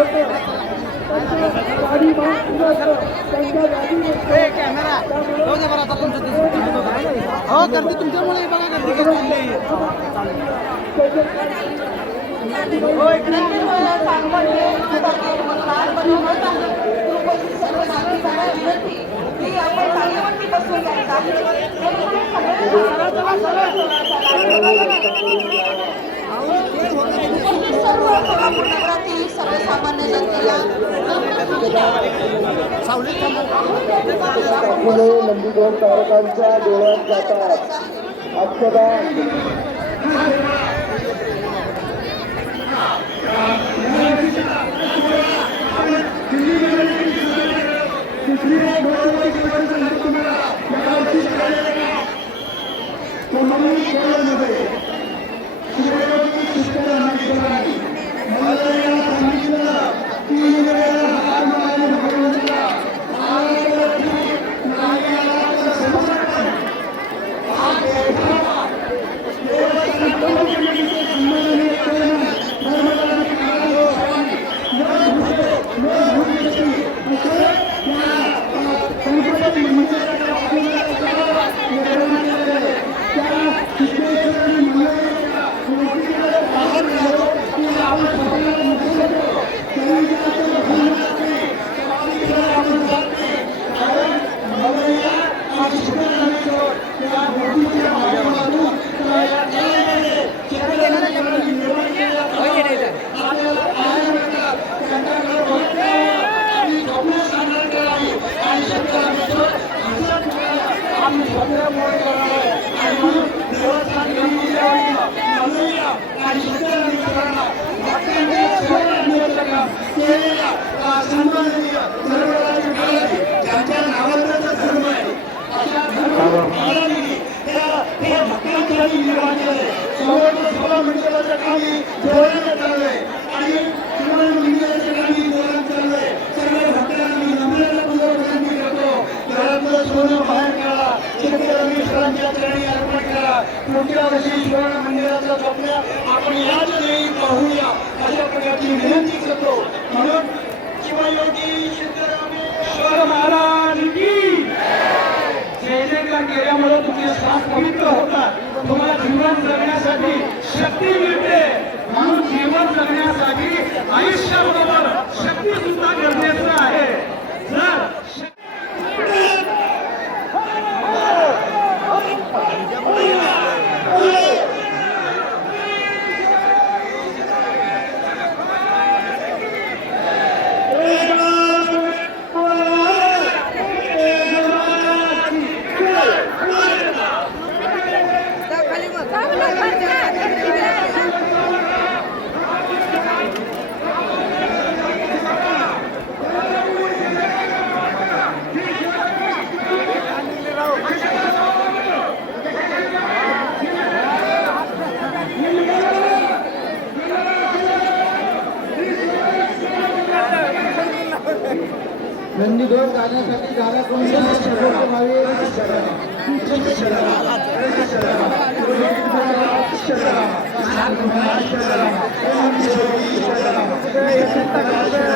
होतं त्यांचं गाडी भाग होतं त्यांच्या गाडी हो गर्दी तुमच्यामुळे बघा गर्दी किती चालली सर्व कोल्हापूर नगरातील सर्वसामान्य जनतेला फुले नंदीगोड तारकांच्या डोळ्यात जातात अक्षदा. म्हणून जीवन जगण्यासाठी आयुष्याबरोबर शक्ती सुद्धा गरजेचं आहे. Thank you.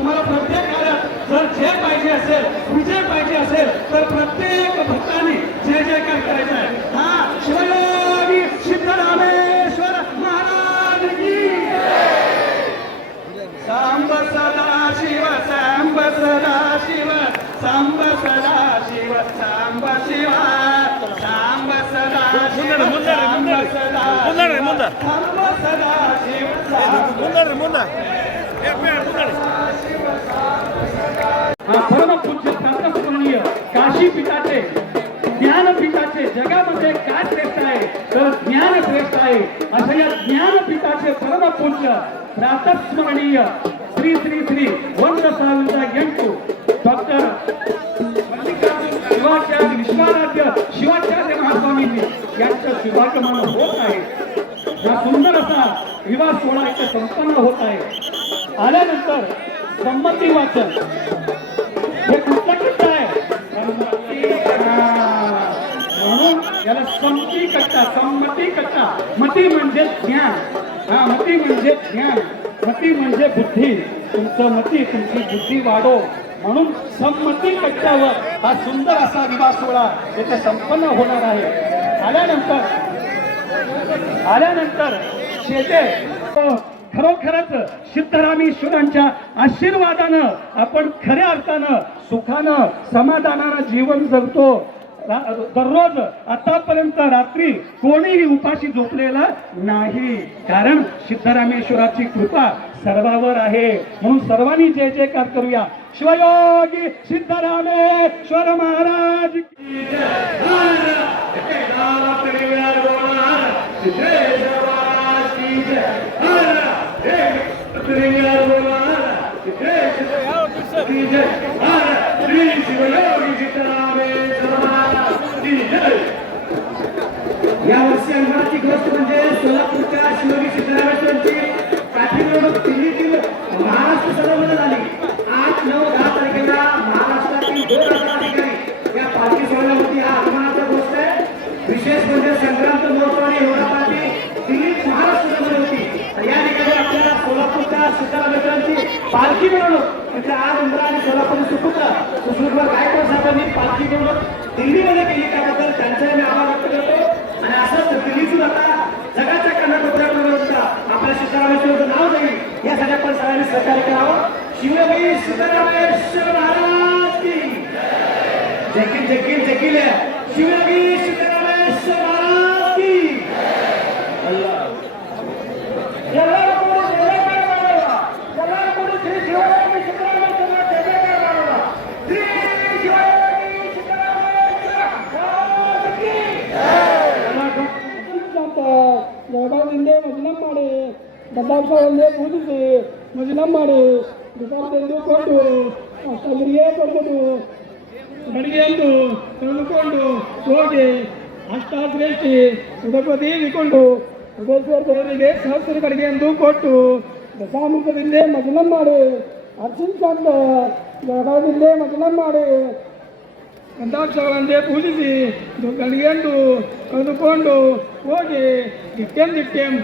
तुम्हाला प्रत्येक कार्यात जर जे पाहिजे असेल विजय पाहिजे असेल तर प्रत्येक भक्तांनी जे जे काय करायचं आहे हा शिवाजी सिद्धरामेश्वर महाराज की सांब सदा शिव सांब सदा शिव सांब सदा शिव सांब शिव सांब सदा शिव सांब सदा शिव सांब सदा शिव ज्ञानपीठाचे परमपूज्य प्रातस्मरणीय श्री श्री श्री वन ಸಾವಿರದ ಎಂಟು डॉक्टर मल्लिकार्जुन शिवाचार्य विश्वाराध्य शिवाचार्य महास्वामींनी यांचं विभागमान होत आहे या सुंदर असा विवाह सोहळा इथे संपन्न होत आहे आल्यानंतर संमती वाचन हे कुठला कट्टा आहे संमती कट्टा. म्हणून याला संमती कट्टा संमती कट्टा मती म्हणजे ज्ञान हा मती म्हणजे ज्ञान. मती म्हणजे बुद्धी. तुमचं मती तुमची बुद्धी वाढो. म्हणून संमती कट्ट्यावर हा सुंदर असा विवाह सोहळा येथे संपन्न होणार आहे. आल्यानंतर आल्यानंतर शेते खरोखरच सिद्धरामेश्वरांच्या आशीर्वादानं आपण खऱ्या अर्थानं सुखानं समाधानानं जीवन जगतो. दररोज आतापर्यंत रात्री कोणीही उपाशी झोपलेला नाही कारण सिद्धरामेश्वराची कृपा सर्वावर आहे म्हणून सर्वांनी जय जयकार करूया शिवयोगी सिद्धरामेश्वर महाराज श्री शिवयोगी या वर्षी अंगणाची गोष्ट म्हणजे सोलापूरच्या शिवगी सिद्धरामेश्वरची काठी मिरवणूक दिल्लीतील महाराष्ट्र सभामध्ये झाली. आठ नऊ दहा तारखेला महाराष्ट्रातील दोन हजार ठिकाणी या पालखी सोहळ्यावरती हा अभिमानाचा गोष्ट आहे. विशेष म्हणजे संक्रांत महोत्सव आणि योगा पालखी दिल्लीत महाराष्ट्र सभामध्ये होती. या ठिकाणी आपल्या सोलापूरच्या सिद्धरामेश्वरांची पालखी मिळवणूक म्हणजे आज इंद्रा आणि सोलापूर सुपुत्र सुश्रुतवर गायकवाड साहेबांनी पालखी मिरवणूक दिल्लीमध्ये केली त्याबद्दल त्यांचे मी आभार व्यक्त करतो. आणि असंच दिल्लीतून आता जगाच्या कानाकोपऱ्यापर्यंत आपल्या सिद्धरामेश्वरचं नाव जाईल. यासाठी आपण सगळ्यांनी सहकार्य करावं. शिवबाई सिद्धरामेश्वर महाराज की जकील जकील जकील शिवबाई ದಾಸವನ್ನೇ ಪೂಜಿಸಿ ಭಜನ ಮಾಡಿ ದುಕಾನದಲ್ಲಿ ಕೊಟ್ಟು ತಂದರಿಗೆ ಕೊಟ್ಟು ಬೆಳಗ್ಗೆಯಂದು ತೆಗೆದುಕೊಂಡು ಹೋಗಿ ಅಷ್ಟಾದ್ರೇಷ್ಟಿ ಇಟ್ಕೊಂಡು ಉದೋತ್ಸವ ದೇವರಿಗೆ ಸಹಸ್ರಗಳಿಗೆ ಎಂದು ಕೊಟ್ಟು ದಶಾಮುಖದಿಂದೇ ಮಜನ ಮಾಡಿ, ಅರ್ಜುನ್ ಚಂದ ಜಗದಿಂದೇ ಮಜನ ಮಾಡಿ ಗಂಧಾಕ್ಷಗಳಂದೇ ಪೂಜಿಸಿ ದುರ್ಗಣಿಗೆಂದು ಕರೆದುಕೊಂಡು ಹೋಗಿ ಇಟ್ಟೆಂದಿಟ್ಟೆಂ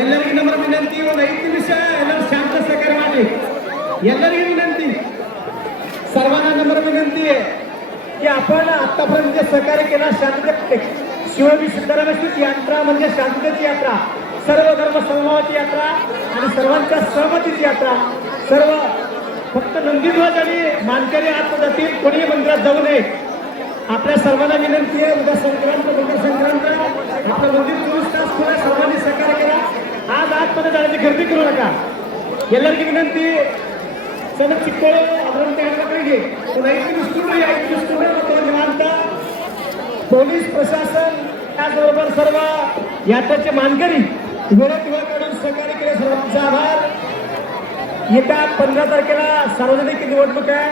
ಎಲ್ಲರಿಗೂ ನಮ್ಮ ವಿನಂತಿ ಒಂದು ಐದು ನಿಮಿಷ ಎಲ್ಲರೂ ಶಾಂತ ಸಹಕಾರ ಮಾಡಿ ಎಲ್ಲರಿಗೂ विनंती सर्वांना नम्र विनंती आहे की आपण आतापर्यंत जे सहकार्य केला शांततेत शिवबी सिद्धरामेश्वर यात्रा म्हणजे शांततेची यात्रा सर्व धर्म समभावाची यात्रा आणि सर्वांच्या सहमतीची यात्रा सर्व फक्त नंदीध्वज आणि मानकरी आत जातील कोणी मंदिरात जाऊ नये आपल्या सर्वांना विनंती आहे उद्या संक्रांत मकर संक्रांत आपलं मंदिर चोवीस तास खुलं आहे. सर्वांनी सहकार्य करा आज आतमध्ये जाण्याची गर्दी करू नका ಎಲ್ಲರಿಗೂ ವಿನಂತಿ ಸಣ್ಣ ಚಿಕ್ಕಳು ಅದರಂತೆ ಹೆಣ್ಮಕ್ಳಿಗೆ ಒಂದು ಐದು ನಿಮಿಷ ಐದು ನಿಮಿಷ ಮತ್ತು ನಿವಾಂತ पोलीस प्रशासन त्याचबरोबर सर्व यात्रेचे मानकरी वेळेत वेळ काढून सहकार्य केले सर्वांचे आभार येत्या पंधरा तारखेला सार्वजनिक निवडणूक आहे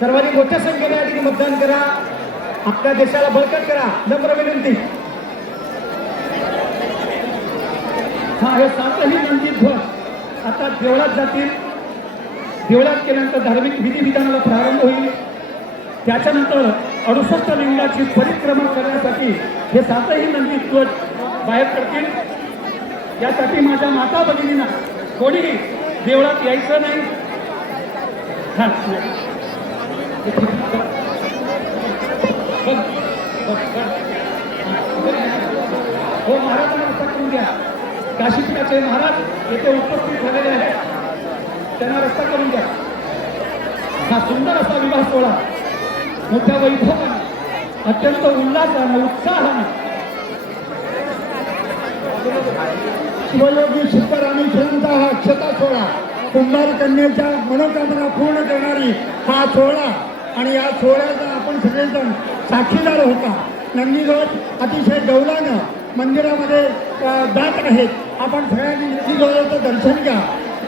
सर्वांनी मोठ्या संख्येने या ठिकाणी मतदान करा आपल्या देशाला बळकट करा नम्र विनंती हा हे सातही नंदी ध्वज. आता देवळात जातील. देवळात केल्यानंतर धार्मिक विधिविधानाला प्रारंभ होईल. त्याच्यानंतर अडुसष्ट लिंगाची परिक्रमा करण्यासाठी हे सातही नंदी ध्वज बाहेर पडतील. यासाठी माझ्या माता भगिनींना कोणीही देवळात यायचं नाही. हो. महाराजांना करून द्या काशीपीठाचे महाराज येथे उपस्थित झालेले आहेत. त्यांना रस्ता करून द्या. हा सुंदर असा विवाह सोहळा मोठ्या वैभवाने अत्यंत उल्हासाने उत्साहाने. शिवयोगी आणि शिवंता हा अक्षता सोहळा. कुंभार कन्याच्या मनोकामना पूर्ण करणारी हा सोहळा. आणि या सोहळ्याचा आपण सगळेजण साक्षीदार होता. नंदीध्वज अतिशय डौलानं मंदिरामध्ये जात आहेत. आपण सगळ्यांनी नंदीध्वजाचं दर्शन घ्या.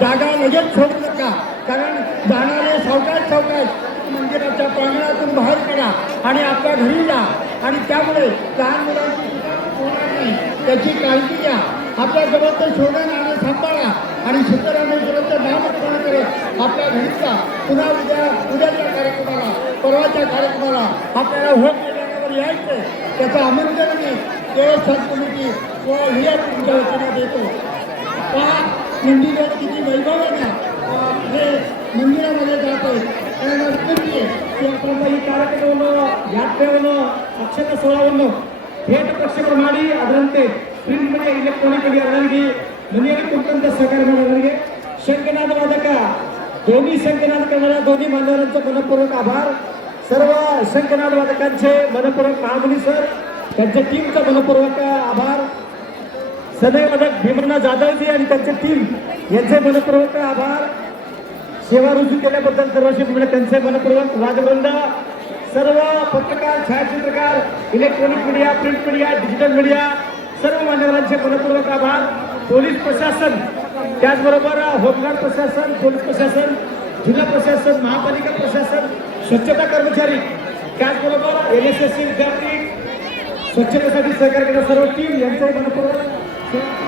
जागा लगेच सोडू नका. कारण जाणारे सावकाश सावकाश मंदिराच्या प्रांगणातून बाहेर पडा आणि आपल्या घरी जा. आणि त्यामुळे लहान मुलांची नाही. त्याची काळजी घ्या. आपल्या जवळचं शोधन आणि सांभाळा. आणि सिद्धरामेश्वराचं नामस्मरण करत आपल्या घरी जा. पुन्हा उद्या उद्याच्या कार्यक्रमाला परवाच्या कार्यक्रमाला आपल्याला होत मैदानावर यायचं त्याचं आमंत्रण मी देवस्थान कमिटी व हिया तुमच्या वतीने देतो पहा नंदीगड किती वैभवानं अं, हे मंदिरामध्ये जात आहे त्यांना विनंती आहे की आपण ಈ ಕಾರ್ಯಕ್ರಮವನ್ನು ಯಾತ್ರೆಯನ್ನು ಅಕ್ಷತ ಸೋಳವನ್ನು ಥೇಟ್ ಪ್ರಕ್ಷೇಪಣ ಮಾಡಿ ಅದರಂತೆ ಪ್ರಿಂಟ್ ಮೀಡಿಯಾ ಇಲೆಕ್ಟ್ರಾನಿಕ್ ಮೀಡಿಯಾ ಎಲ್ಲರಿಗೆ ಮನೆಯಲ್ಲಿ ಕುರಿತಂತೆ ಸಹಕಾರ ಮಾಡೋರಿಗೆ ಶಂಕನಾದ ವಾದಕ दोन्ही शंकनाद करणाऱ्या दोन्ही मान्यवरांचे मनपूर्वक आभार सर्व शंकनाद वादकांचे मनपूर्वक महामुनी सर त्यांच्या टीमचा मनपूर्वक आभार. सदैव वादक भीमण्णा जाधवजी आणि त्यांचे टीम यांचे मनपूर्वक आभार. सेवा रुजू केल्याबद्दल सर्वांशी म्हणजे त्यांचे मनपूर्वक वादवृंद सर्व पत्रकार छायाचित्रकार electronic media print media digital media सर्व मान्यवरांचे मनपूर्वक आभार. पोलीस प्रशासन त्याचबरोबर होमगार्ड प्रशासन पोलीस प्रशासन जिल्हा प्रशासन महापालिका प्रशासन स्वच्छता कर्मचारी त्याचबरोबर एन एस एस सी विद्यार्थी स्वच्छतेसाठी सहकार्य करणाऱ्या सर्व टीम यांचाही मनपूर्वक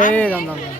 せーなんだ。ん